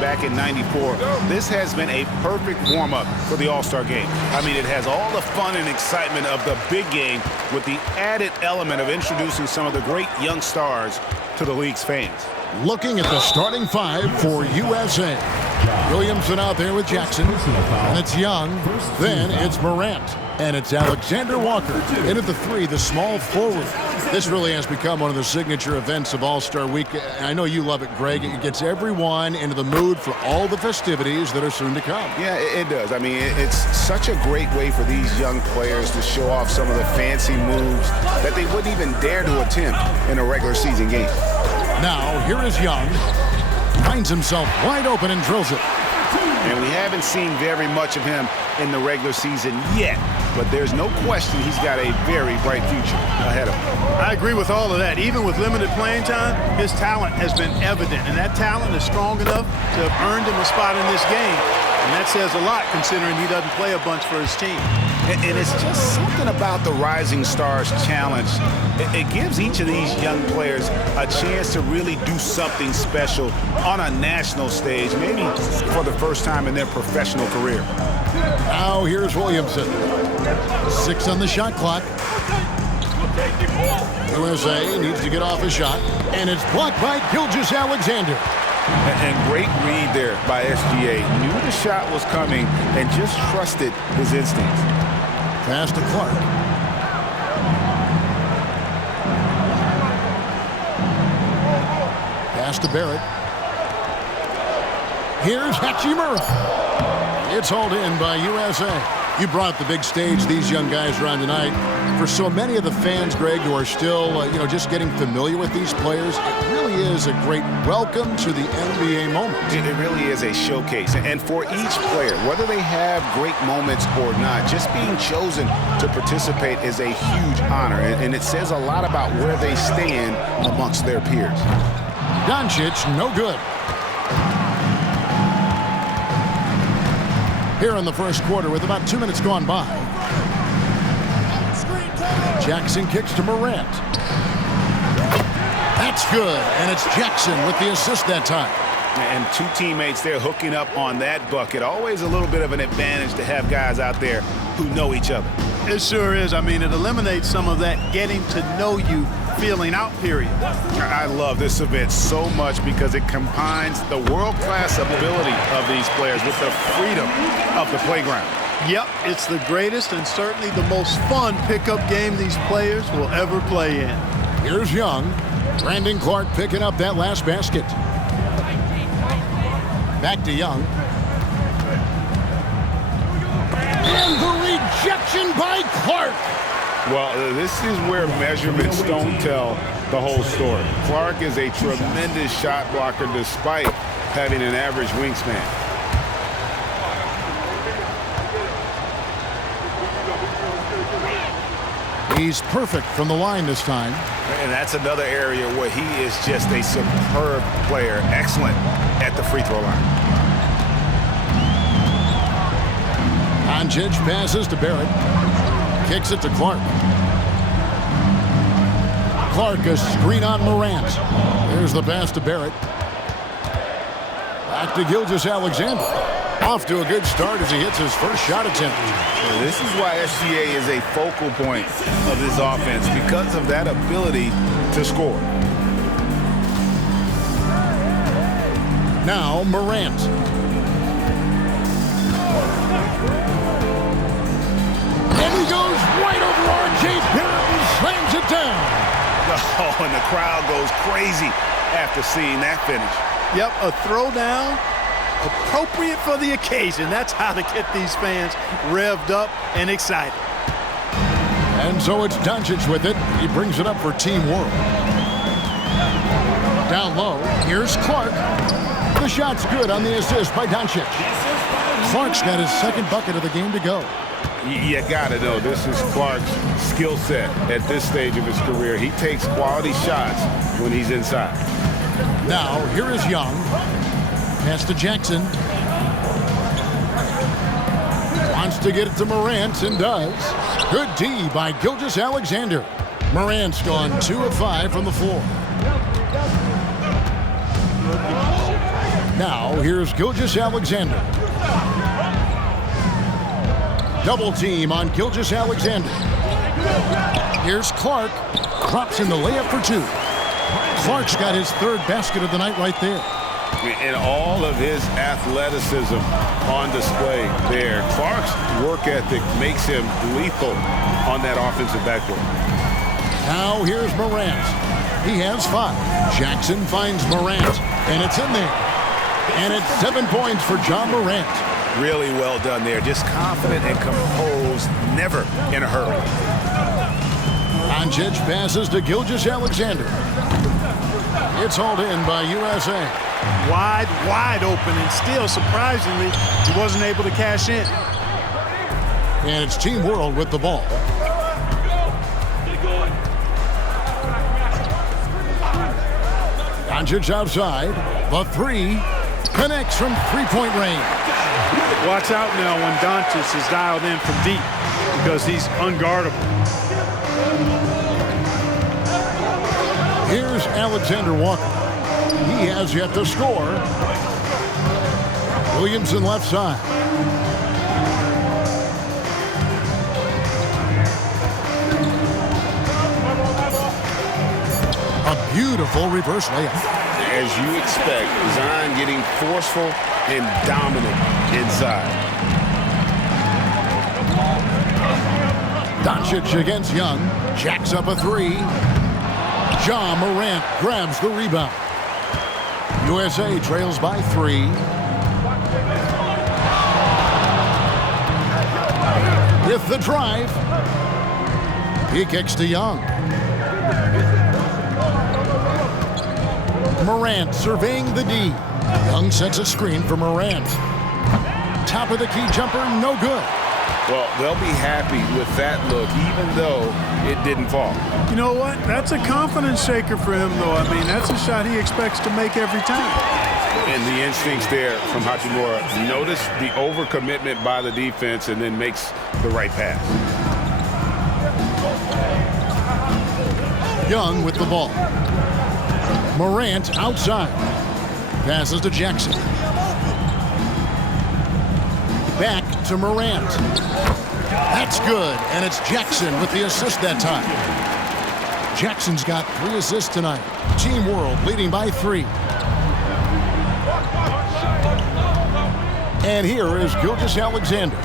back in '94, this has been a perfect warm-up for the All-Star game. I mean, it has all the fun and excitement of the big game with the added element of introducing some of the great young stars to the league's fans. Looking at the starting five for USA. Williamson out there with Jackson. And it's Young. Then it's Morant. And it's Alexander Walker. In at the 3, the small forward. This really has become one of the signature events of All-Star Week. I know you love it, Greg. It gets everyone into the mood for all the festivities that are soon to come. Yeah, it does. I mean, it's such a great way for these young players to show off some of the fancy moves that they wouldn't even dare to attempt in a regular season game. Now, here is Young. Finds himself wide open and drills it. And we haven't seen very much of him in the regular season yet, but there's no question he's got a very bright future ahead of him. I agree with all of that. Even with limited playing time, his talent has been evident, and that talent is strong enough to have earned him a spot in this game. And that says a lot considering he doesn't play a bunch for his team. And it's just something about the Rising Stars Challenge. It gives each of these young players a chance to really do something special on a national stage, maybe for the first time in their professional career. Now here's Williamson. 6 on the shot clock. USA needs to get off a shot, and it's blocked by Gilgeous-Alexander. And great read there by SGA. Knew the shot was coming and just trusted his instincts. Pass to Clark. Pass to Barrett. Here's Hachimura. It's hauled in by USA. You brought the big stage these young guys are on tonight. For so many of the fans, Greg, who are still, just getting familiar with these players, it really is a great welcome to the NBA moment. It really is a showcase. And for each player, whether they have great moments or not, just being chosen to participate is a huge honor. And it says a lot about where they stand amongst their peers. Doncic, no good. Here in the first quarter with about 2 minutes gone by. Jackson kicks to Morant. That's good, and it's Jackson with the assist that time. And 2 teammates there hooking up on that bucket. Always a little bit of an advantage to have guys out there who know each other. It sure is. I mean, it eliminates some of that getting to know you feeling out period. I love this event so much because it combines the world-class ability of these players with the freedom of the playground. Yep, it's the greatest and certainly the most fun pickup game these players will ever play in. Here's Young. Brandon Clark picking up that last basket. Back to Young. And the rejection by Clark. Well, this is where measurements don't tell the whole story. Clark is a tremendous shot blocker despite having an average wingspan. He's perfect from the line this time. And that's another area where he is just a superb player. Excellent at the free throw line. Doncic passes to Barrett. Kicks it to Clark. Clark, a screen on Morant. There's the pass to Barrett. Back to Gilgeous-Alexander. Off to a good start as he hits his first shot attempt. This is why SGA is a focal point of this offense, because of that ability to score. Now Morant. And he goes right over R.J. Barrett and slams it down. Oh, and the crowd goes crazy after seeing that finish. Yep, a throwdown appropriate for the occasion. That's how to get these fans revved up and excited. And so it's Doncic with it. He brings it up for Team World. Down low, here's Clark. The shot's good on the assist by Doncic. Clark's got his second bucket of the game to go. You gotta know, this is Clark's skill set at this stage of his career. He takes quality shots when he's inside. Now, here is Young. Pass to Jackson. Wants to get it to Morant and does. Good D by Gilgeous-Alexander. Morant's gone 2 of 5 from the floor. Now, here's Gilgeous-Alexander. Double team on Gilgeous-Alexander. Here's Clark. Drops in the layup for two. Clark's got his third basket of the night right there. And all of his athleticism on display there. Clark's work ethic makes him lethal on that offensive backboard. Now here's Morant. He has 5. Jackson finds Morant, and it's in there. And it's 7 points for John Morant. Really well done there. Just confident and composed, never in a hurry. Doncic passes to Gilgeous-Alexander. It's hauled in by USA. Wide open, and still, surprisingly, he wasn't able to cash in. And it's Team World with the ball. Doncic outside. The 3 connects from three-point range. Watch out now when Doncic is dialed in from deep because he's unguardable. Here's Alexander Walker. He has yet to score. Williamson left side. A beautiful reverse layup. As you expect, Zion getting forceful and dominant inside. Doncic against Young. Jacks up a 3. Ja Morant grabs the rebound. USA trails by 3. With the drive. He kicks to Young. Morant surveying the D. Young sets a screen for Morant. Top of the key jumper, no good. Well, they'll be happy with that look, even though it didn't fall. You know what? That's a confidence shaker for him, though. I mean, that's a shot he expects to make every time. And the instincts there from Hachimura. Notice the overcommitment by the defense and then makes the right pass. Young with the ball. Morant outside. Passes to Jackson. Back to Morant. That's good, and it's Jackson with the assist that time. Jackson's got 3 assists tonight. Team World leading by 3. And here is Gilgeous-Alexander.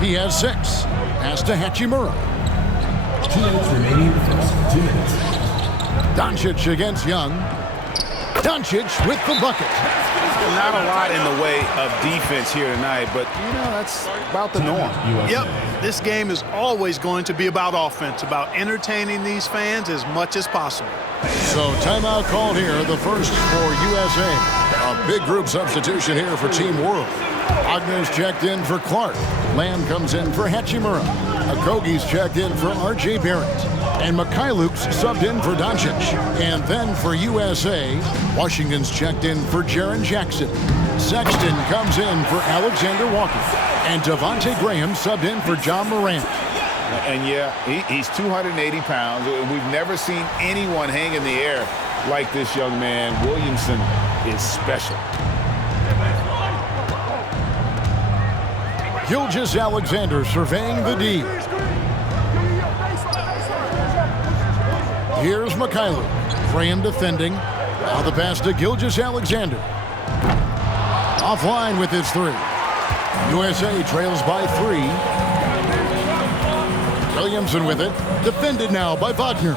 He has 6. Pass to Hachimura. 2 minutes remaining first 2 minutes. Doncic against Young. Doncic with the bucket. Not a lot in the way of defense here tonight, but, you know, that's about the norm. Yep, this game is always going to be about offense, about entertaining these fans as much as possible. So timeout called here, the first for USA. A big group substitution here for Team World. Agner's checked in for Clark. Lamb comes in for Hachimura. Okogie's checked in for R.J. Barrett. And Mikhailuk's subbed in for Doncic. And then for USA, Washington's checked in for Jaren Jackson. Sexton comes in for Alexander Walker. And Devontae Graham subbed in for John Morant. And yeah, he's 280 pounds. We've never seen anyone hang in the air like this young man. Williamson is special. Gilgeous-Alexander surveying the D. Here's Mikhailuk. Graham defending. Now the pass to Gilgeous-Alexander. Offline with his 3. USA trails by 3. Williamson with it. Defended now by Wagner.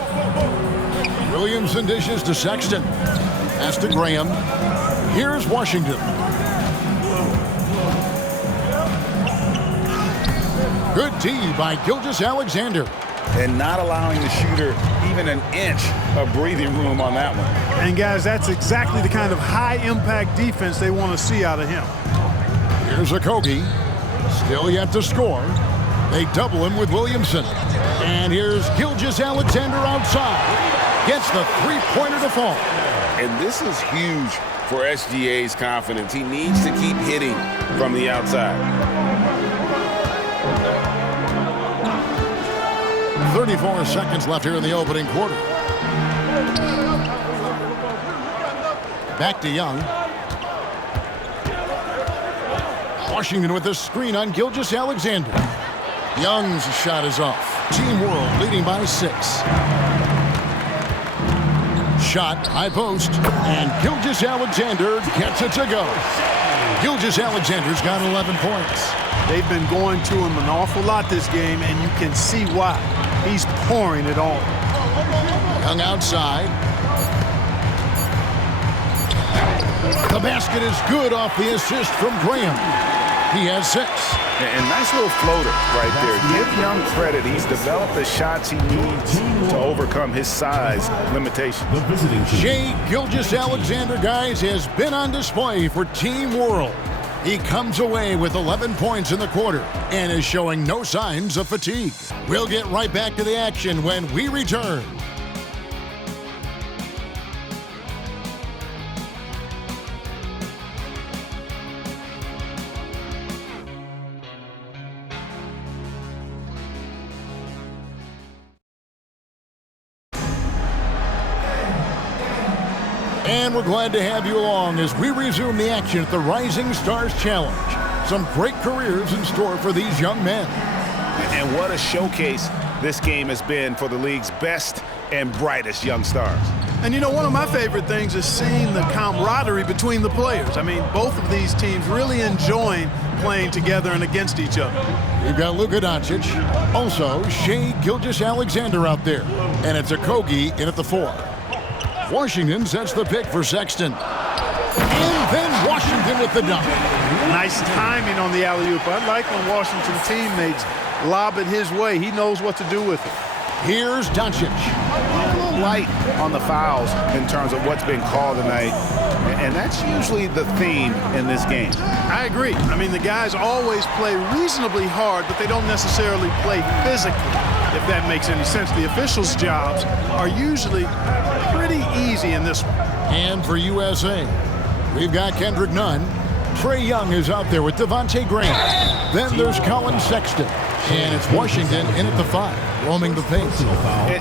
Williamson dishes to Sexton. Pass to Graham. Here's Washington. Good D by Gilgeous-Alexander. And not allowing the shooter even an inch of breathing room on that one. And, guys, that's exactly the kind of high-impact defense they want to see out of him. Here's Okogie. Still yet to score. They double him with Williamson. And here's Gilgeous-Alexander outside. Gets the three-pointer to fall. And this is huge for SGA's confidence. He needs to keep hitting from the outside. 34 seconds left here in the opening quarter. Back to Young. Washington with a screen on Gilgeous-Alexander. Young's shot is off. Team World leading by 6. Shot, high post, and Gilgeous-Alexander gets it to go. Gilgeous-Alexander's got 11 points. They've been going to him an awful lot this game, and you can see why. He's pouring it on. Young outside. The basket is good off the assist from Graham. He has 6. And nice little floater right there. Give Young credit. He's developed the shots he needs to overcome his size limitation. Shai Gilgeous-Alexander, guys, has been on display for Team World. He comes away with 11 points in the quarter and is showing no signs of fatigue. We'll get right back to the action when we return. And we're glad to have you along as we resume the action at the Rising Stars Challenge. Some great careers in store for these young men. And what a showcase this game has been for the league's best and brightest young stars. And you know, one of my favorite things is seeing the camaraderie between the players. I mean, both of these teams really enjoying playing together and against each other. We've got Luka Doncic, also Shai Gilgeous-Alexander out there. And it's Okogie in at the 4. Washington sets the pick for Sexton. And then Washington with the dunk. Nice timing on the alley-oop. I like when Washington teammates lob it his way. He knows what to do with it. Here's Doncic. A little light on the fouls in terms of what's been called tonight. And that's usually the theme in this game. I agree. I mean, the guys always play reasonably hard, but they don't necessarily play physically, if that makes any sense. The officials' jobs are usually pretty easy in this one. And for USA, we've got Kendrick Nunn. Trae Young is out there with Devontae Graham. Then there's Colin Sexton. And it's Washington in at the 5, roaming the pace.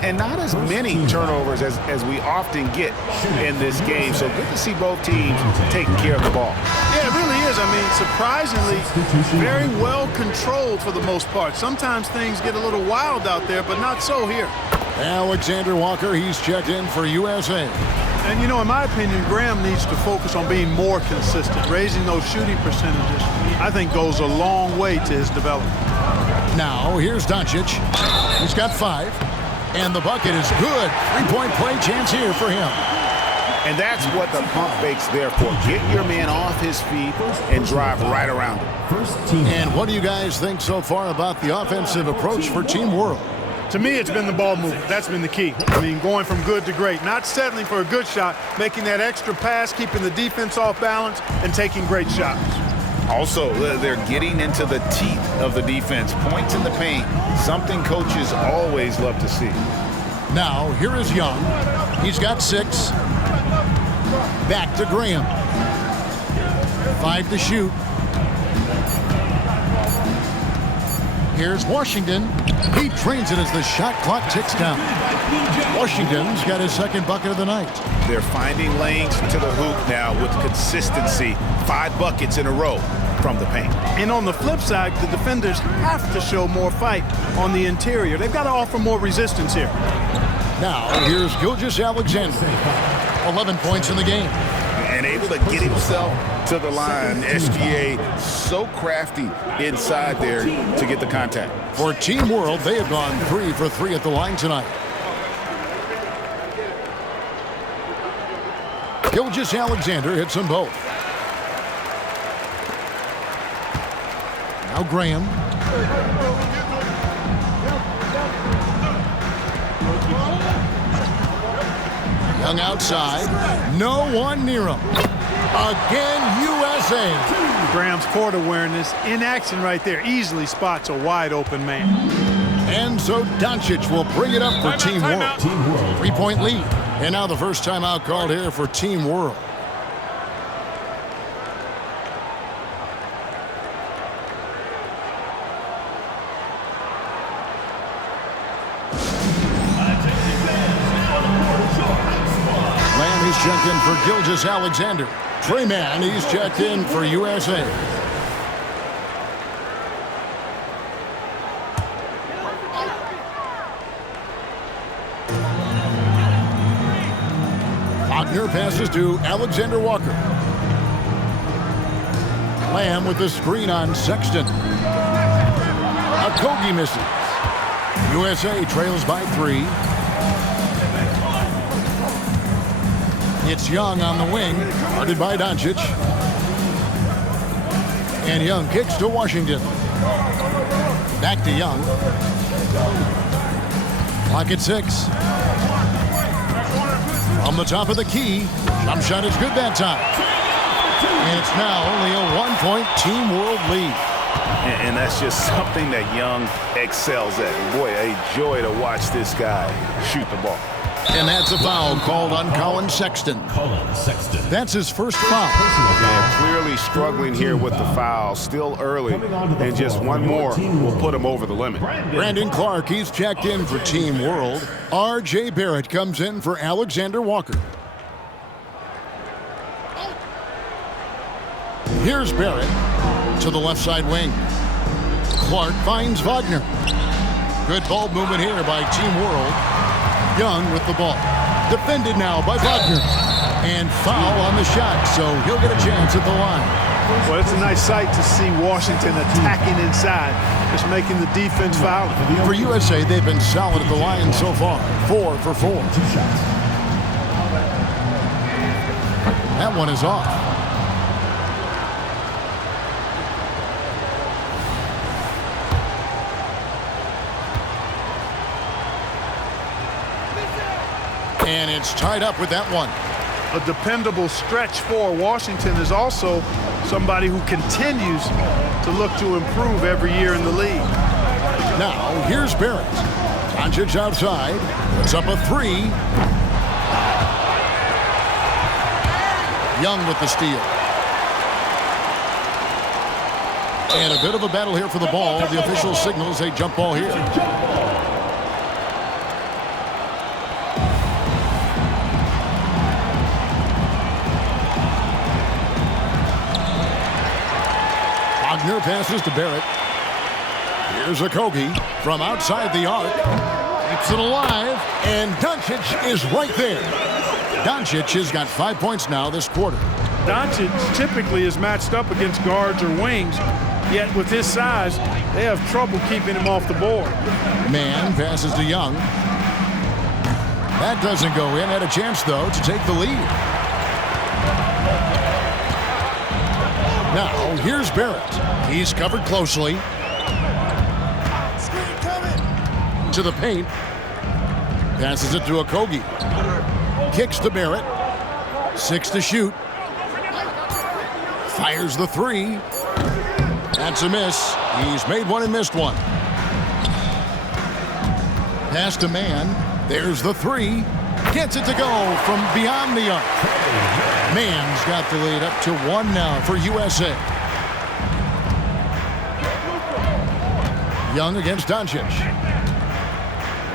And not as many turnovers as we often get in this game. So good to see both teams taking care of the ball. Yeah, it really is. I mean, surprisingly, very well controlled for the most part. Sometimes things get a little wild out there, but not so here. Alexander Walker, he's checked in for USA. And, you know, in my opinion, Graham needs to focus on being more consistent. Raising those shooting percentages, I think, goes a long way to his development. Now, here's Doncic. He's got 5. And the bucket is good. 3-point play chance here for him. And that's what the pump fake's there for. Get your man off his feet and drive right around him. And what do you guys think so far about the offensive approach for Team World? To me, it's been the ball movement. That's been the key. I mean, going from good to great. Not settling for a good shot, making that extra pass, keeping the defense off balance, and taking great shots. Also, they're getting into the teeth of the defense. Points in the paint, something coaches always love to see. Now, here is Young. He's got 6. Back to Graham. 5 to shoot. Here's Washington. He trains it as the shot clock ticks down. Washington's got his second bucket of the night. They're finding lanes to the hoop now with consistency. 5 buckets in a row from the paint. And on the flip side, the defenders have to show more fight on the interior. They've got to offer more resistance here. Now, here's Gilgeous-Alexander. 11 points in the game. And able to get himself to the line. SGA so crafty inside there to get the contact. For Team World, they have gone 3 for 3 at the line tonight. Gilgeous-Alexander hits them both. Now Graham. Young outside. No one near him. Again, USA. Graham's court awareness in action right there. Easily spots a wide open man. And so Doncic will bring it up for Team World. 3-point lead. And now the first timeout called here for Team World. Lamb, he's checked in for Gilgeous-Alexander. Trey Mann, he's checked in for USA. Wagner passes to Alexander Walker. Lamb with the screen on Sexton. Okogie misses. USA trails by 3. It's Young on the wing, guarded by Doncic. And Young kicks to Washington. Back to Young. Clock at 6. From the top of the key, jump shot is good that time. And it's now only a 1-point Team World lead. And that's just something that Young excels at. Boy, a joy to watch this guy shoot the ball. And that's a foul called on Colin Sexton. That's his first foul. Yeah, clearly struggling here with the foul. Still early. And just one more will put him over the limit. Brandon Clark, he's checked in for Team World. R.J. Barrett comes in for Alexander Walker. Here's Barrett to the left side wing. Clark finds Wagner. Good ball movement here by Team World. Young with the ball. Defended now by Wagner. And foul on the shot, so he'll get a chance at the line. Well, it's a nice sight to see Washington attacking inside, just making the defense foul. For USA, they've been solid at the line so far. 4 for 4. That one is off. And it's tied up with that one. A dependable stretch for Washington is also somebody who continues to look to improve every year in the league. Now, here's Barrett. Doncic outside. Puts up a 3. Young with the steal. And a bit of a battle here for the ball. The official signals a jump ball here. Wagner passes to Barrett. Here's Okogie from outside the arc. Keeps it alive, and Doncic is right there. Doncic has got 5 points now this quarter. Doncic typically is matched up against guards or wings, yet with his size, they have trouble keeping him off the board. Man passes to Young. That doesn't go in. Had a chance, though, to take the lead. Now, here's Barrett. He's covered closely. To the paint. Passes it to Okogie. Kicks to Barrett. 6 to shoot. Fires the 3. That's a miss. He's made one and missed one. Pass to Man. There's the 3. Gets it to go from beyond the arc. Man's got the lead up to 1 now for USA. Young against Doncic.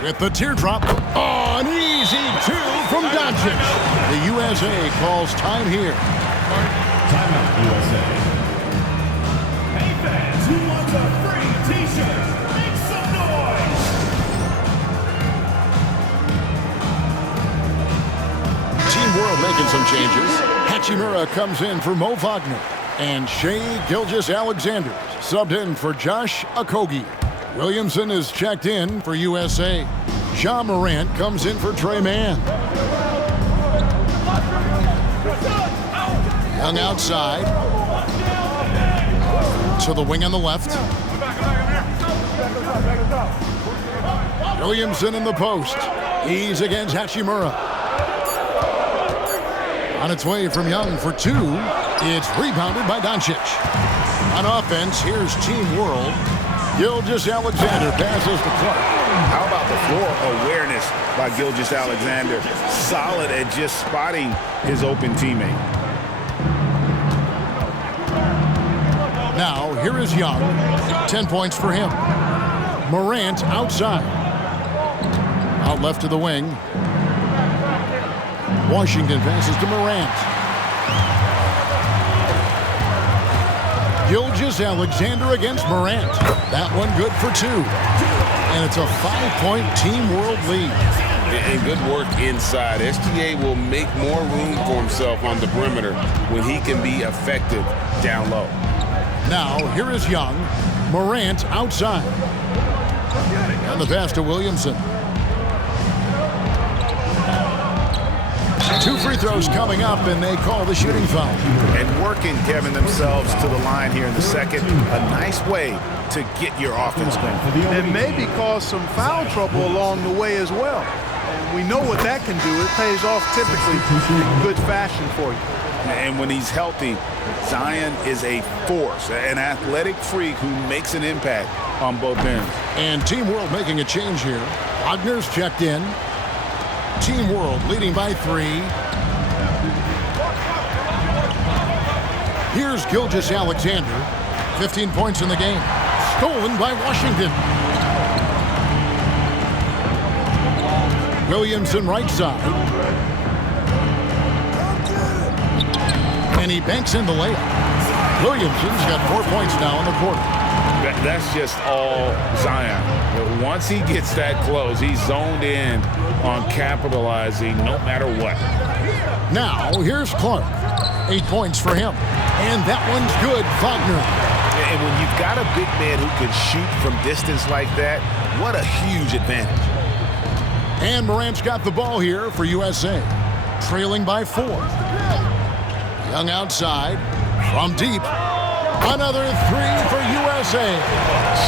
With the teardrop. Oh, an easy 2 from Doncic. The USA calls time here. Timeout, USA. Hey, fans, who wants a free T-shirt? Make some noise! Team World making some changes. Hachimura comes in for Mo Wagner. And Shai Gilgeous-Alexander subbed in for Josh Okogie. Williamson is checked in for USA. Ja Morant comes in for Tre Mann. Young outside. To the wing on the left. Williamson in the post. He's against Hachimura. On its way from Young for 2. It's rebounded by Doncic. On offense, here's Team World. Gilgeous-Alexander passes to Clark. How about the floor awareness by Gilgeous-Alexander? Solid at just spotting his open teammate. Now, here is Young. 10 points for him. Morant outside. Out left to the wing. Washington passes to Morant. Gilgeous-Alexander against Morant. That one good for 2. And it's a 5-point Team World lead. and good work inside. SGA will make more room for himself on the perimeter when he can be effective down low. Now, here is Young. Morant outside. And the pass to Williamson. 2 free throws coming up, and they call the shooting foul. And working, Kevin, themselves to the line here in the second. A nice way to get your offense going. And maybe cause some foul trouble along the way as well. And we know what that can do. It pays off typically in good fashion for you. And when he's healthy, Zion is a force, an athletic freak who makes an impact on both ends. And Team World making a change here. Wagner's checked in. Team World leading by 3. Here's Gilgeous-Alexander. 15 points in the game. Stolen by Washington. Williamson right side. And he banks in the layup. Williamson's got 4 points now in the quarter. That's just all Zion. But once he gets that close, he's zoned in on capitalizing no matter what. Now, here's Clark. 8 points for him. And that one's good, Wagner. And when you've got a big man who can shoot from distance like that, what a huge advantage. And Morant's got the ball here for USA. Trailing by 4. Young outside. From deep. Another 3 for USA.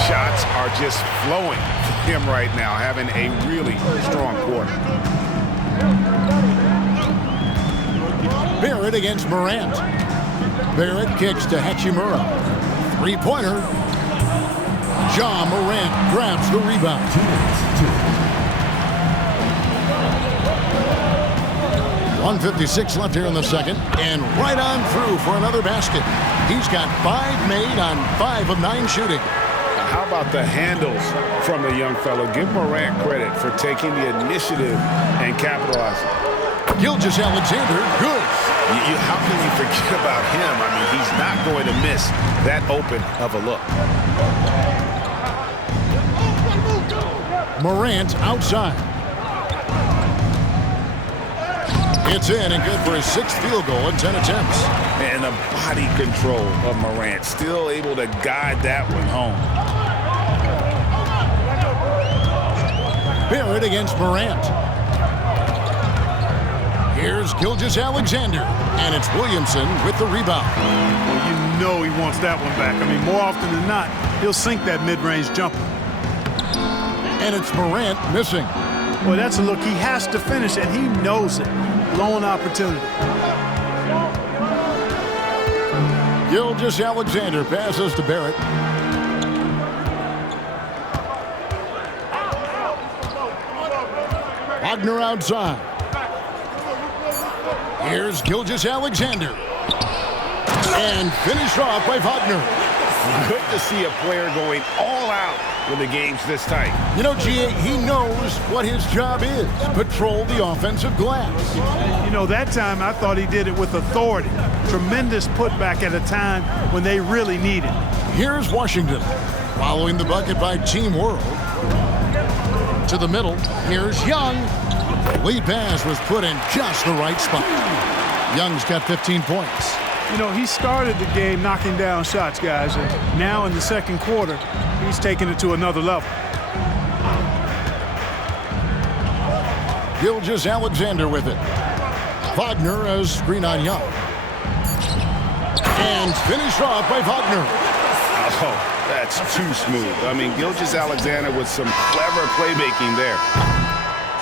Shots are just flowing for him right now, having a really strong quarter. Barrett against Morant. Barrett kicks to Hachimura. 3-pointer. Ja Morant grabs the rebound. 1:56 left here in the second. And right on through for another basket. He's got 5 made on 5 of 9 shooting. How about the handles from the young fellow? Give Morant credit for taking the initiative and capitalizing. Gilgeous-Alexander, good. How can you forget about him? I mean, he's not going to miss that open of a look. Morant outside. It's in and good for his 6th field goal in 10 attempts. And the body control of Morant, still able to guide that one home. Barrett against Morant. Here's Gilgeous-Alexander, and it's Williamson with the rebound. Well, you know he wants that one back. I mean, more often than not, he'll sink that mid-range jumper. And it's Morant missing. Well, that's a look he has to finish, and he knows it. Blown opportunity. Gilgeous-Alexander passes to Barrett. Wagner outside. Here's Gilgeous-Alexander. And finished off by Wagner. Good to see a player going all out when the game's this tight. You know, G.A., he knows what his job is. Patrol the offensive glass. You know, that time I thought he did it with authority. Tremendous putback at a time when they really need it. Here's Washington. Following the bucket by Team World. To the middle. Here's Young. The lead pass was put in just the right spot. Young's got 15 points. You know, he started the game knocking down shots, guys, and now in the second quarter, he's taking it to another level. Gilgeous-Alexander with it. Wagner as screen on Young. And finished off by Wagner. Oh, that's too smooth. I mean, Gilgeous-Alexander with some clever playmaking there.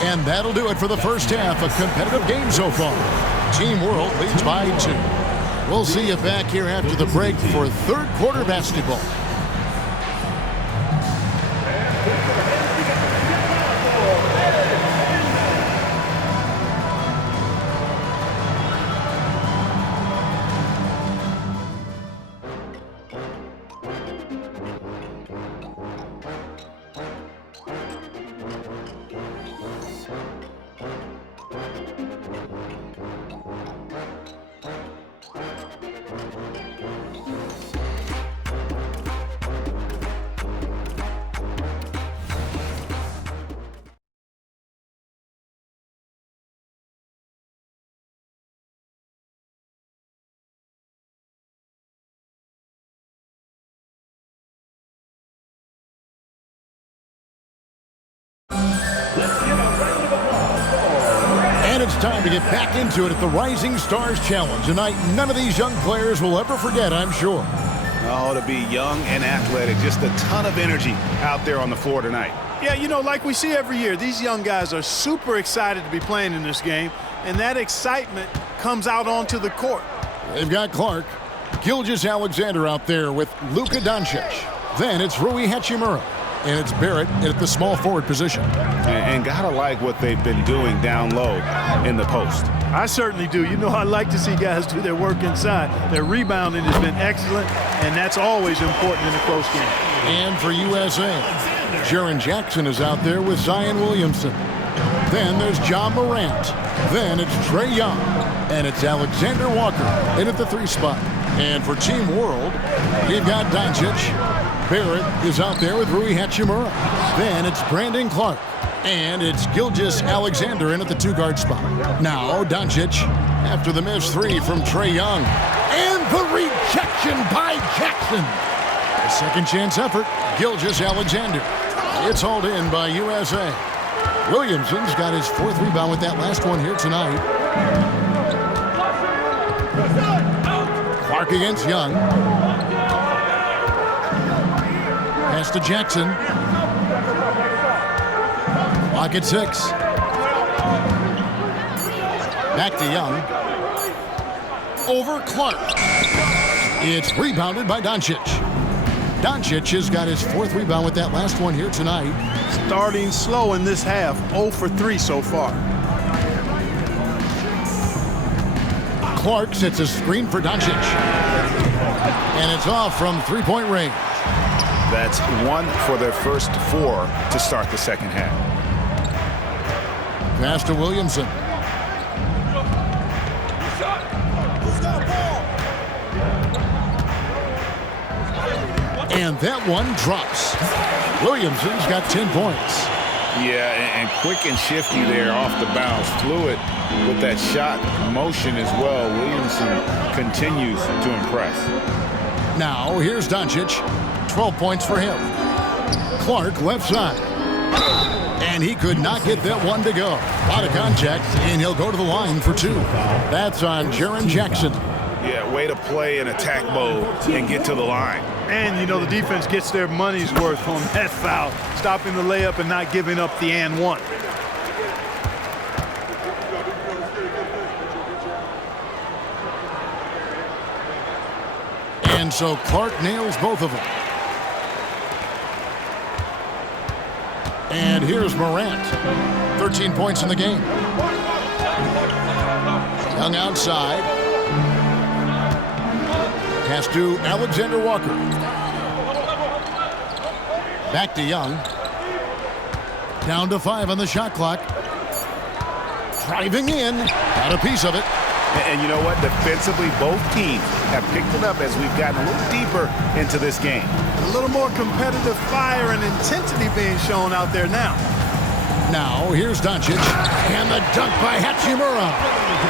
And that'll do it for the first half. A competitive game so far. Team World leads by 2. We'll see you back here after the break for third quarter basketball. time to get back into it at the Rising Stars Challenge. A night none of these young players will ever forget, I'm sure. Oh, to be young and athletic. Just a ton of energy out there on the floor tonight. Yeah, you know, like we see every year, these young guys are super excited to be playing in this game, and that excitement comes out onto the court. They've got Clark, Gilgeous-Alexander out there with Luka Doncic. Then it's Rui Hachimura, and it's Barrett at the small forward position. And gotta like what they've been doing down low in the post. I certainly do. You know, I like to see guys do their work inside. Their rebounding has been excellent, and that's always important in a close game. And for USA, Jaren Jackson is out there with Zion Williamson. Then there's John Morant. Then it's Trae Young. And it's Alexander Walker in at the 3 spot. And for Team World, we've got Doncic. Barrett is out there with Rui Hachimura. Then it's Brandon Clark. And it's Gilgeous-Alexander in at the 2-guard spot. Now Doncic after the missed 3 from Trae Young. And the rejection by Jackson. A second chance effort, Gilgeous-Alexander. It's hauled in by USA. Williamson's got his 4th rebound with that last one here tonight. Clark against Young. Pass to Jackson. Clock at 6. Back to Young. Over Clark. It's rebounded by Doncic. Doncic has got his 4th rebound with that last one here tonight. Starting slow in this half, 0 for 3 so far. Clark sets a screen for Doncic. And it's off from 3-point range. That's 1 for their first 4 to start the second half. Pass to Williamson. And that one drops. Williamson's got 10 points. Yeah, and quick and shifty there off the bounce. Fluid with that shot motion as well. Williamson continues to impress. Now, here's Doncic. 12 points for him. Clark left side. And he could not get that one to go. A lot of contact, and he'll go to the line for 2. That's on Jaren Jackson. Yeah, way to play in attack mode and get to the line. And, you know, the defense gets their money's worth on that foul, stopping the layup and not giving up the and one. And so Clark nails both of them. And here's Morant. 13 points in the game. Young outside. Pass to Alexander Walker. Back to Young. Down to 5 on the shot clock. Driving in. Got a piece of it. And you know what? Defensively, both teams have picked it up as we've gotten a little deeper into this game. A little more competitive fire and intensity being shown out there now. Now, here's Doncic. And the dunk by Hachimura.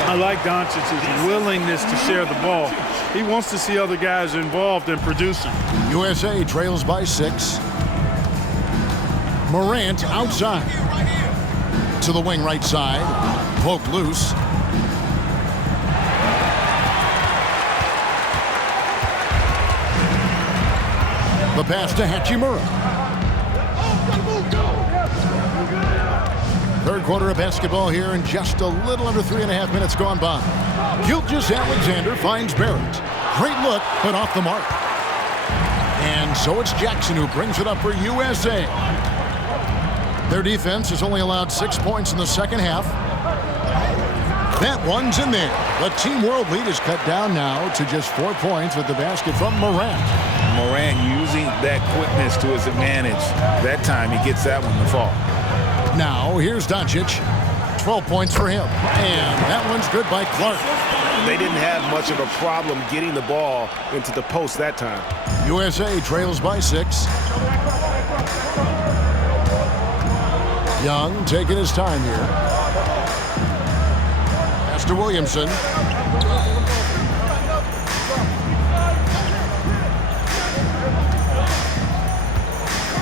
I like Doncic's willingness to share the ball. He wants to see other guys involved in producing. USA trails by 6. Morant outside. To the wing right side. Poke loose. The pass to Hachimura. Third quarter of basketball here, and just a little under 3.5 minutes gone by. Gilgeous-Alexander finds Barrett. Great look, but off the mark. And so it's Jackson who brings it up for USA. Their defense has only allowed 6 points in the second half. That one's in there. The Team World lead is cut down now to just 4 points with the basket from Morant. Morant using that quickness to his advantage. That time he gets that one to fall. Now here's Doncic. 12 points for him. And that one's good by Clark. They didn't have much of a problem getting the ball into the post that time. USA trails by 6. Young taking his time here. Pass to Williamson.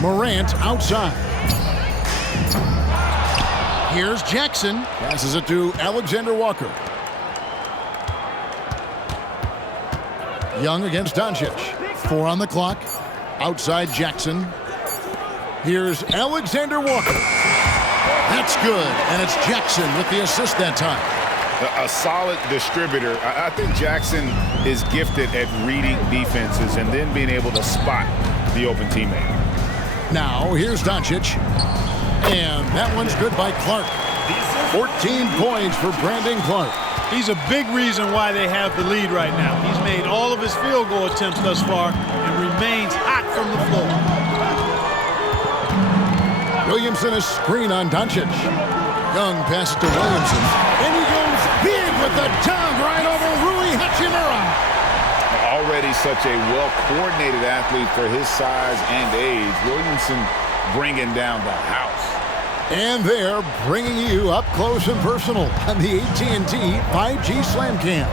Morant outside. Here's Jackson. Passes it to Alexander Walker. Young against Doncic. 4 on the clock. Outside Jackson. Here's Alexander Walker. That's good, and it's Jackson with the assist that time. A solid distributor. I think Jackson is gifted at reading defenses and then being able to spot the open teammate. Now, here's Doncic. And that one's good by Clark. 14 points for Brandon Clark. He's a big reason why they have the lead right now. He's made all of his field goal attempts thus far and remains hot from the floor. Williamson is screen on Doncic. Young passes to Williamson. And he goes big with the dunk right over Rui Hachimura. Already such a well-coordinated athlete for his size and age. Williamson bringing down the house. And they're bringing you up close and personal on the AT&T 5G Slam Cam.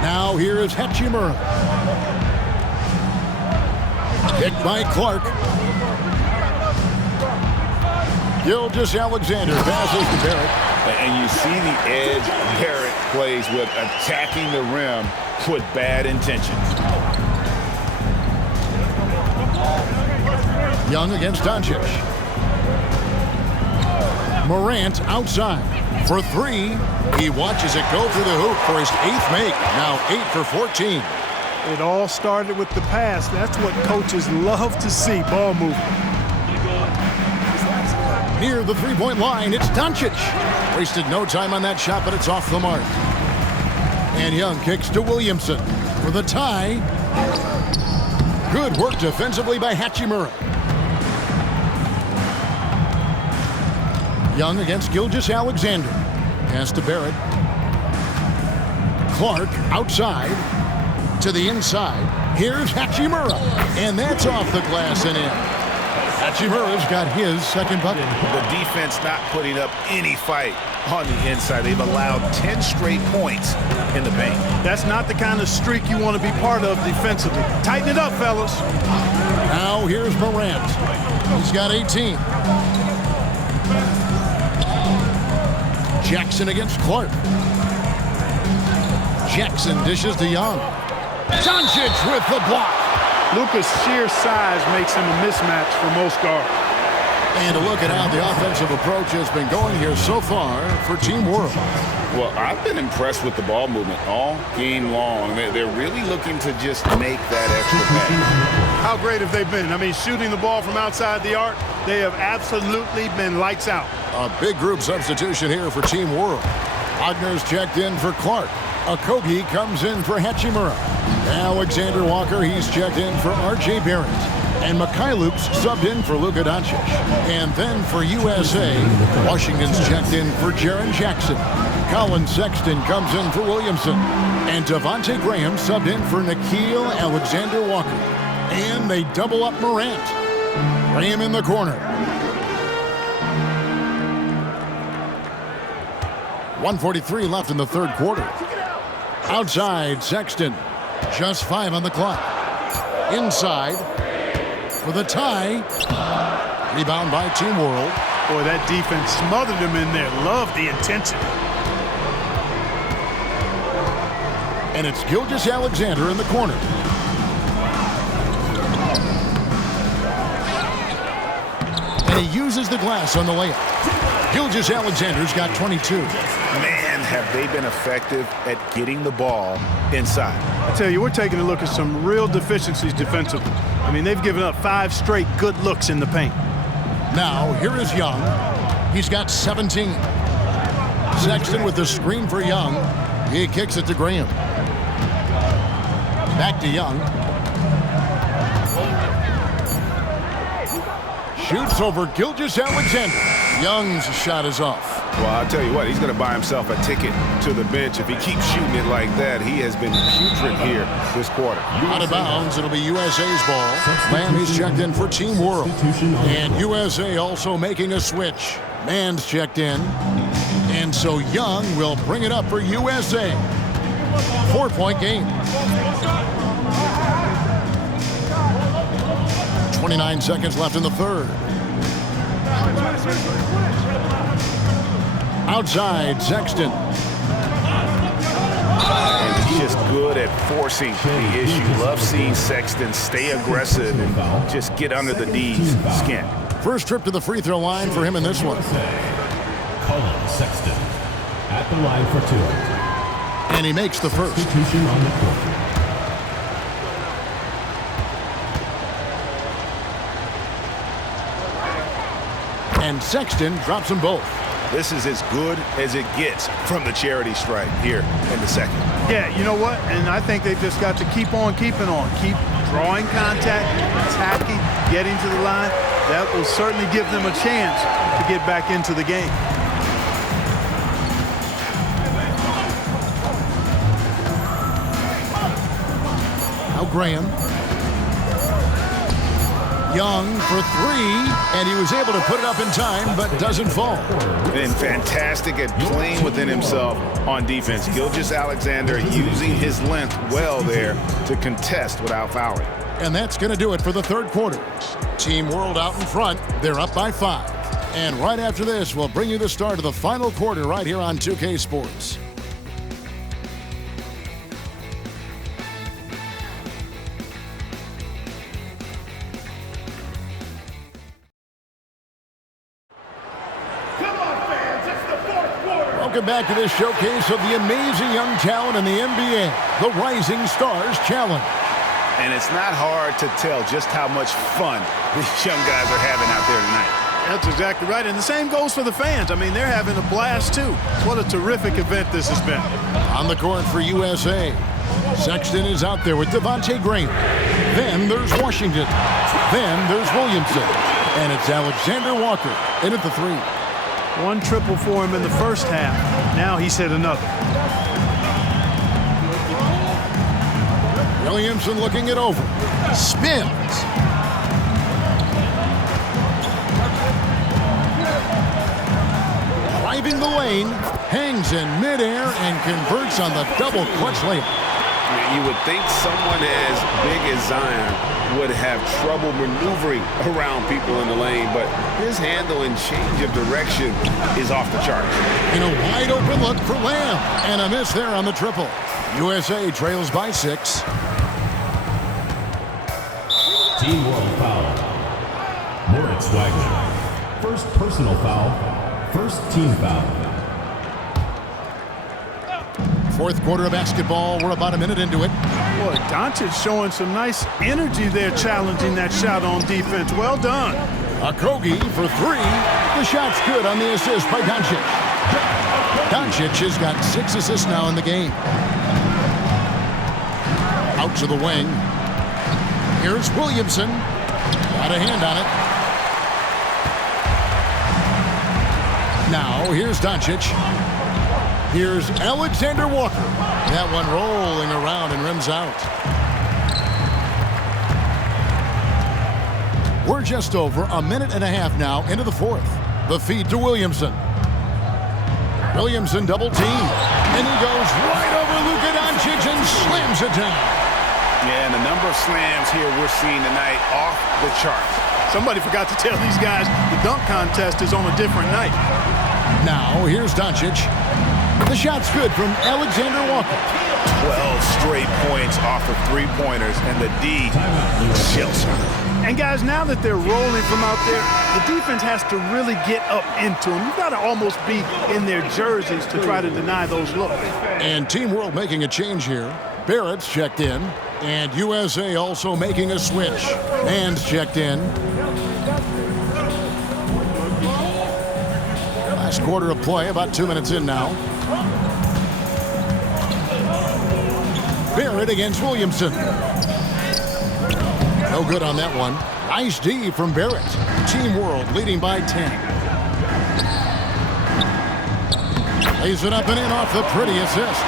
Now here is Hachimura. Kicked by Clark. Gilgeous-Alexander passes to Barrett. And you see the edge Barrett plays with, attacking the rim with bad intentions. Young against Doncic. Morant outside for 3. He watches it go through the hoop for his 8th make. Now 8 for 14. It all started with the pass. That's what coaches love to see, ball movement. Near the three-point line, it's Doncic. Wasted no time on that shot, but it's off the mark. And Young kicks to Williamson for the tie. Good work defensively by Hachimura. Young against Gilgeous-Alexander. Pass to Barrett. Clark outside to the inside. Here's Hachimura. And that's off the glass and in. Hachimura's got his second bucket. The defense not putting up any fight on the inside. They've allowed 10 straight points in the paint. That's not the kind of streak you want to be part of defensively. Tighten it up, fellas. Now here's Morant. He's got 18. Jackson against Clark. Jackson dishes to Young. Doncic with the block. Luka's sheer size makes him a mismatch for most guards. And a look at how the offensive approach has been going here so far for Team World. Well, I've been impressed with the ball movement all game long. They're really looking to just make that extra pass. How great have they been? I mean, shooting the ball from outside the arc, they have absolutely been lights out. A big group substitution here for Team World. Wagner's checked in for Clark. Okogie comes in for Hachimura. Alexander Walker, he's checked in for R.J. Barrett. And Mikhailuk's subbed in for Luka Doncic. And then for USA, Washington's checked in for Jaren Jackson. Colin Sexton comes in for Williamson. And Devontae Graham subbed in for Nickeil Alexander-Walker. And they double up Morant. Graham in the corner. 1:43 left in the third quarter. Outside, Sexton. Just 5 on the clock. Inside for the tie. Rebound by Team World. Boy, that defense smothered him in there. Love the intensity. And it's Gilgeous-Alexander in the corner. And he uses the glass on the layup. Gilgeous-Alexander's got 22. Man, have they been effective at getting the ball inside. I tell you, we're taking a look at some real deficiencies defensively. I mean, they've given up 5 straight good looks in the paint. Now, here is Young. He's got 17. Sexton with the screen for Young. He kicks it to Graham. Back to Young. Shoots over Gilgeous-Alexander. Young's shot is off. Well, I'll tell you what, he's going to buy himself a ticket to the bench. If he keeps shooting it like that, he has been putrid here this quarter. Out of bounds, it'll be USA's ball. Lammy's checked in for Team World. And USA also making a switch. Mann's checked in. And so Young will bring it up for USA. 4-point game. 29 seconds left in the third. Outside, Sexton. And he's just good at forcing the issue. Love seeing Sexton stay aggressive and just get under the D's skin. First trip to the free throw line for him in this one. Colin Sexton at the line for two. And he makes the first. Substitution on the court. And Sexton drops them both. This is as good as it gets from the charity stripe here in the second. Yeah, you know what? And I think they've just got to keep on keeping on. Keep drawing contact, attacking, getting to the line. That will certainly give them a chance to get back into the game. Now Graham. Young for three, and he was able to put it up in time, but doesn't fall. Been fantastic at playing within himself on defense. Gilgeous-Alexander using his length well there to contest without fouling. And that's going to do it for the third quarter. Team World out in front. They're up by 5. And right after this, we'll bring you the start of the final quarter right here on 2K Sports. Welcome back to this showcase of the amazing young talent in the NBA, the Rising Stars Challenge. And it's not hard to tell just how much fun these young guys are having out there tonight. That's exactly right. And the same goes for the fans. I mean, they're having a blast, too. What a terrific event this has been. On the court for USA, Sexton is out there with Devontae Graham. Then there's Washington. Then there's Williamson. And it's Alexander Walker in at the 3. One triple for him in the first half. Now he's hit another. Williamson looking it over. Spins. Driving the lane. Hangs in midair and converts on the double clutch layup. You would think someone as big as Zion would have trouble maneuvering around people in the lane, but his handle and change of direction is off the charts. In a wide open look for Lamb, and a miss there on the triple. USA trails by 6. Team World foul. Moritz Wagner. First personal foul. First team foul. Fourth quarter of basketball. We're about a minute into it. Boy, Doncic showing some nice energy there, challenging that shot on defense. Well done. Okogie for 3. The shot's good on the assist by Doncic. Doncic has got 6 assists now in the game. Out to the wing. Here's Williamson. Got a hand on it. Now, here's Doncic. Here's Alexander Walker. That one rolling around and rims out. We're just over a minute and a half now into the fourth. The feed to Williamson. Williamson double team. And he goes right over Luka Doncic and slams it down. Yeah, and the number of slams here we're seeing tonight off the charts. Somebody forgot to tell these guys the dunk contest is on a different night. Now, here's Doncic. The shot's good from Alexander Walker. 12 straight points off of three-pointers, and the D chills him. And guys, now that they're rolling from out there, the defense has to really get up into them. You've got to almost be in their jerseys to try to deny those looks. And Team World making a change here. Barrett's checked in, and USA also making a switch. Hand's checked in. Last quarter of play, about 2 minutes in now. Barrett against Williamson. No good on that one. Nice D from Barrett. Team World leading by 10. Lays it up and in off the pretty assist.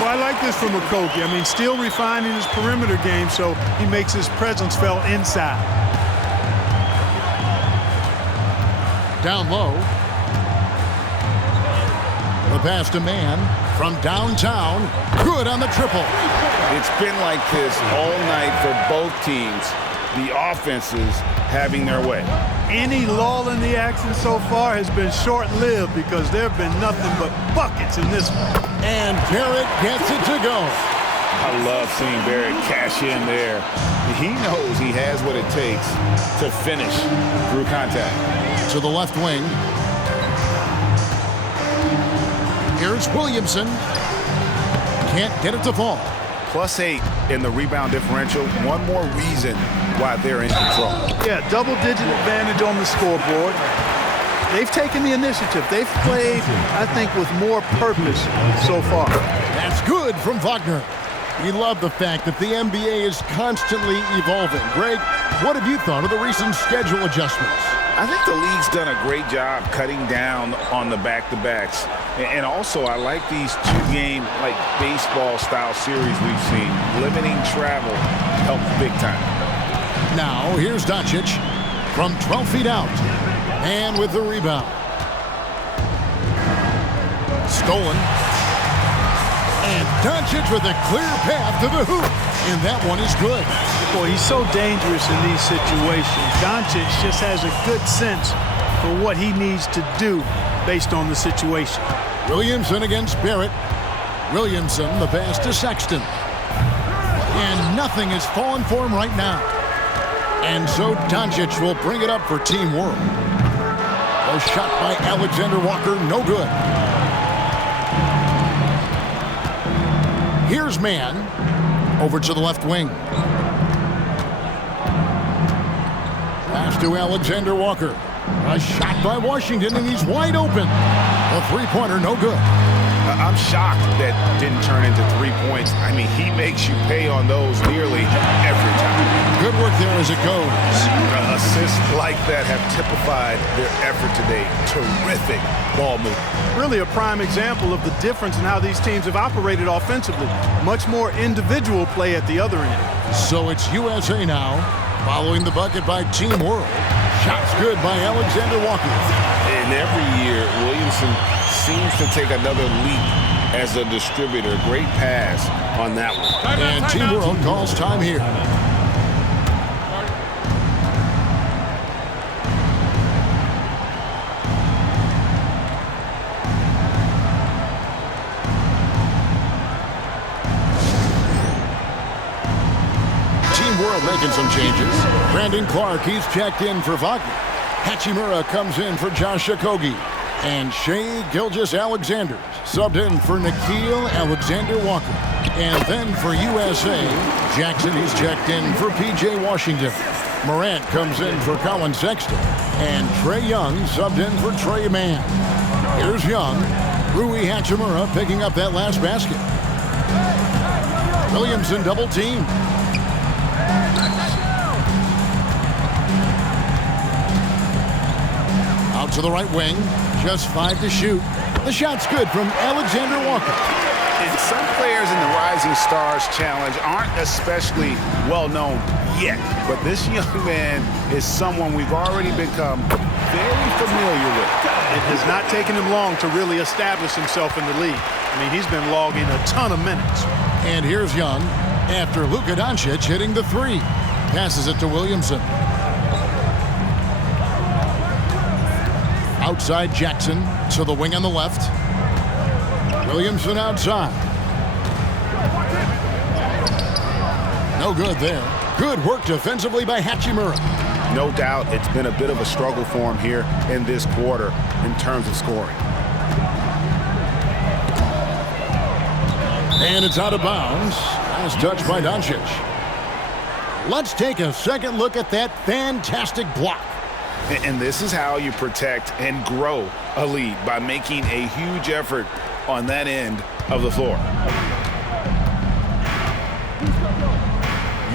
Well, I like this from Okogie. I mean, still refining his perimeter game, so he makes his presence felt inside. Down low. The pass to Man from downtown. Good on the triple. It's been like this all night for both teams. the offense is having their way. Any lull in the action so far has been short-lived because there have been nothing but buckets in this one. And Barrett gets it to go. I love seeing Barrett cash in there. He knows he has what it takes to finish through contact. To the left wing. Here's Williamson. Can't get it to fall. +8 in the rebound differential. One more reason why they're in control. Yeah, double-digit advantage on the scoreboard. They've taken the initiative. They've played, I think, with more purpose so far. That's good from Wagner. We love the fact that the NBA is constantly evolving. Greg, what have you thought of the recent schedule adjustments? I think the league's done a great job cutting down on the back-to-backs. And also, I like these two-game, like, baseball-style series we've seen. Limiting travel helps big time. Now, here's Doncic from 12 feet out. And with the rebound. Stolen. And Doncic with a clear path to the hoop. And that one is good. Boy, he's so dangerous in these situations. Doncic just has a good sense for what he needs to do based on the situation. Williamson against Barrett. Williamson, the pass to Sexton. And nothing is falling for him right now. And so Doncic will bring it up for Team World. A shot by Alexander Walker, no good. Here's Mann. Over to the left wing. Pass to Alexander Walker. A shot by Washington, and he's wide open. A three-pointer, no good. I'm shocked that didn't turn into 3 points. I mean, he makes you pay on those nearly every time. Good work there as it goes. Assists like that have typified their effort today. Terrific ball movement. Really a prime example of the difference in how these teams have operated offensively. Much more individual play at the other end. So it's USA now, following the bucket by Team World. Shots good by Alexander Walker. And every year, Williamson seems to take another leap as a distributor. Great pass on that one. And Team World calls time here. Team World making some changes. Brandon Clark, he's checked in for Wagner. Hachimura comes in for Josh Okogie. And Shai Gilgeous-Alexander subbed in for Nickeil Alexander-Walker. And then for USA, Jackson, he's checked in for P.J. Washington. Morant comes in for Colin Sexton. And Trae Young subbed in for Trey Mann. Here's Young. Rui Hachimura picking up that last basket. Williamson double team. Out to the right wing. Just 5 to shoot. The shot's good from Alexander Walker. And some players in the Rising Stars Challenge aren't especially well known yet. But this young man is someone we've already become very familiar with. It has not taken him long to really establish himself in the league. I mean, he's been logging a ton of minutes. And here's Young after Luka Doncic hitting the three. Passes it to Williamson. Outside Jackson to the wing on the left. Williamson outside. No good there. Good work defensively by Hachimura. No doubt it's been a bit of a struggle for him here in this quarter in terms of scoring. And it's out of bounds. Last touch by Doncic. Let's take a second look at that fantastic block. And this is how you protect and grow a lead, by making a huge effort on that end of the floor.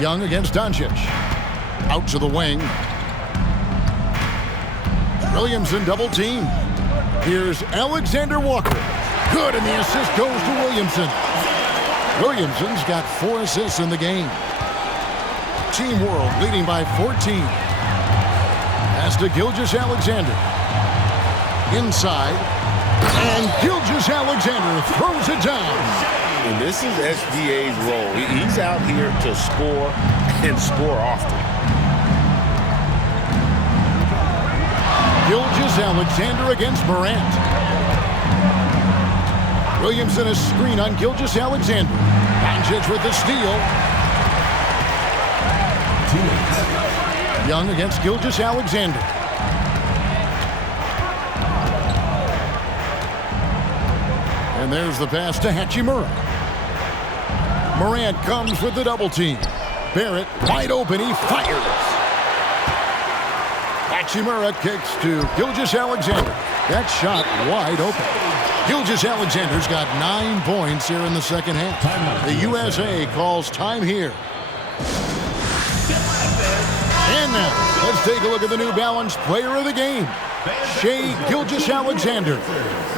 Young against Doncic. Out to the wing. Williamson double team. Here's Alexander Walker. Good, and the assist goes to Williamson. Williamson's got 4 assists in the game. Team World leading by 14. Pass to Gilgeous-Alexander. Inside. And Gilgeous-Alexander throws it down. And this is SGA's role. He's out here to score and score often. Gilgeous-Alexander against Morant. Williamson a screen on Gilgeous-Alexander. Doncic with the steal. Young against Gilgeous-Alexander. And there's the pass to Hachimura. Morant comes with the double team. Barrett wide open. He fires. Hachimura kicks to Gilgeous-Alexander. That shot wide open. Gilgeous-Alexander's got 9 points here in the second half. The USA calls time here. And now, let's take a look at the New Balance player of the game, Shai Gilgeous-Alexander.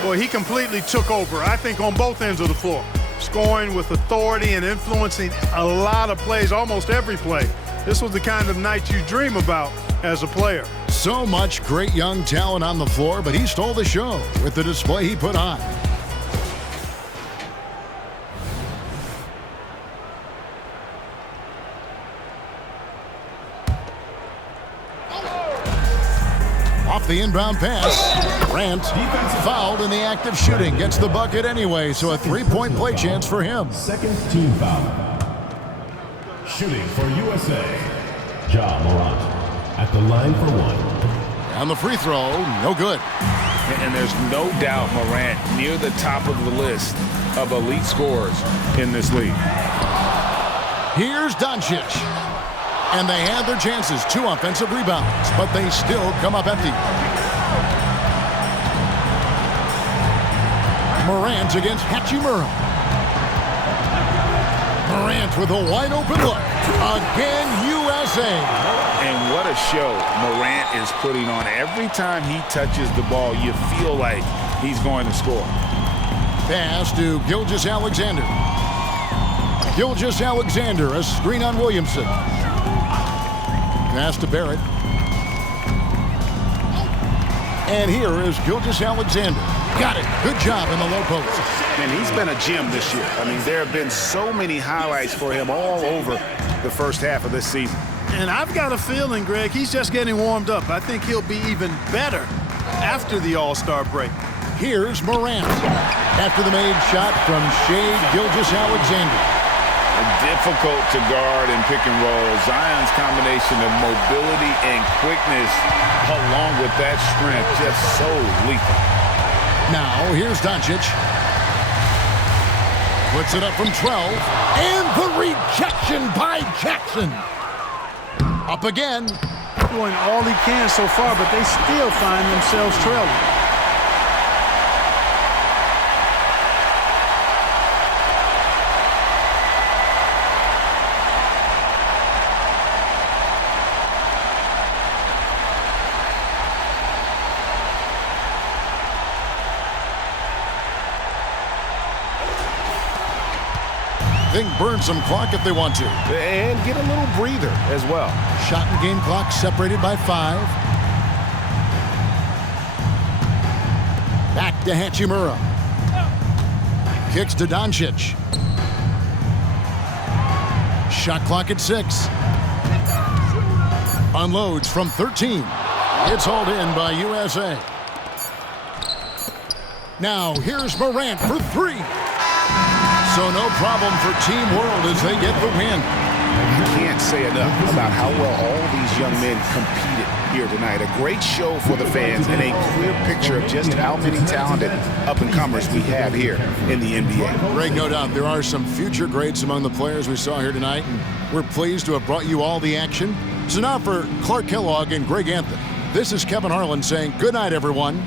Boy, he completely took over, I think, on both ends of the floor. Scoring with authority and influencing a lot of plays, almost every play. This was the kind of night you dream about as a player. So much great young talent on the floor, but he stole the show with the display he put on. Off the inbound pass, Morant fouled in the act of shooting. Gets the bucket anyway, so a three-point play chance for him. Second team foul. Shooting for USA, Ja Morant at the line for one. And the free throw, no good. And there's no doubt Morant near the top of the list of elite scorers in this league. Here's Doncic. And they had their chances. 2 offensive rebounds, but they still come up empty. Morant against Hachimura. Morant with a wide open look. Again, USA. And what a show Morant is putting on. Every time he touches the ball, you feel like he's going to score. Pass to Gilgeous-Alexander. Gilgeous-Alexander, a screen on Williamson. Pass to Barrett. And here is Gilgeous-Alexander. Got it. Good job in the low post. And he's been a gem this year. I mean, there have been so many highlights for him all over the first half of this season. And I've got a feeling, Greg, he's just getting warmed up. I think he'll be even better after the All-Star break. Here's Morant. After the made shot from Shai Gilgeous-Alexander. Difficult to guard and pick and roll. Zion's combination of mobility and quickness along with that strength just so lethal. Now here's Doncic. Puts it up from 12. And the rejection by Jackson. Up again. Doing all he can so far, but they still find themselves trailing. They can burn some clock if they want to. And get a little breather as well. Shot and game clock separated by 5. Back to Hachimura. Kicks to Doncic. Shot clock at 6. Unloads from 13. It's hauled in by USA. Now here's Morant for 3. So no problem for Team World as they get the win. You can't say enough about how well all these young men competed here tonight. A great show for the fans and a clear picture of just how many talented up-and-comers we have here in the NBA. Greg, no doubt there are some future greats among the players we saw here tonight, and we're pleased to have brought you all the action. So now for Clark Kellogg and Greg Anthony, this is Kevin Harlan saying good night, everyone.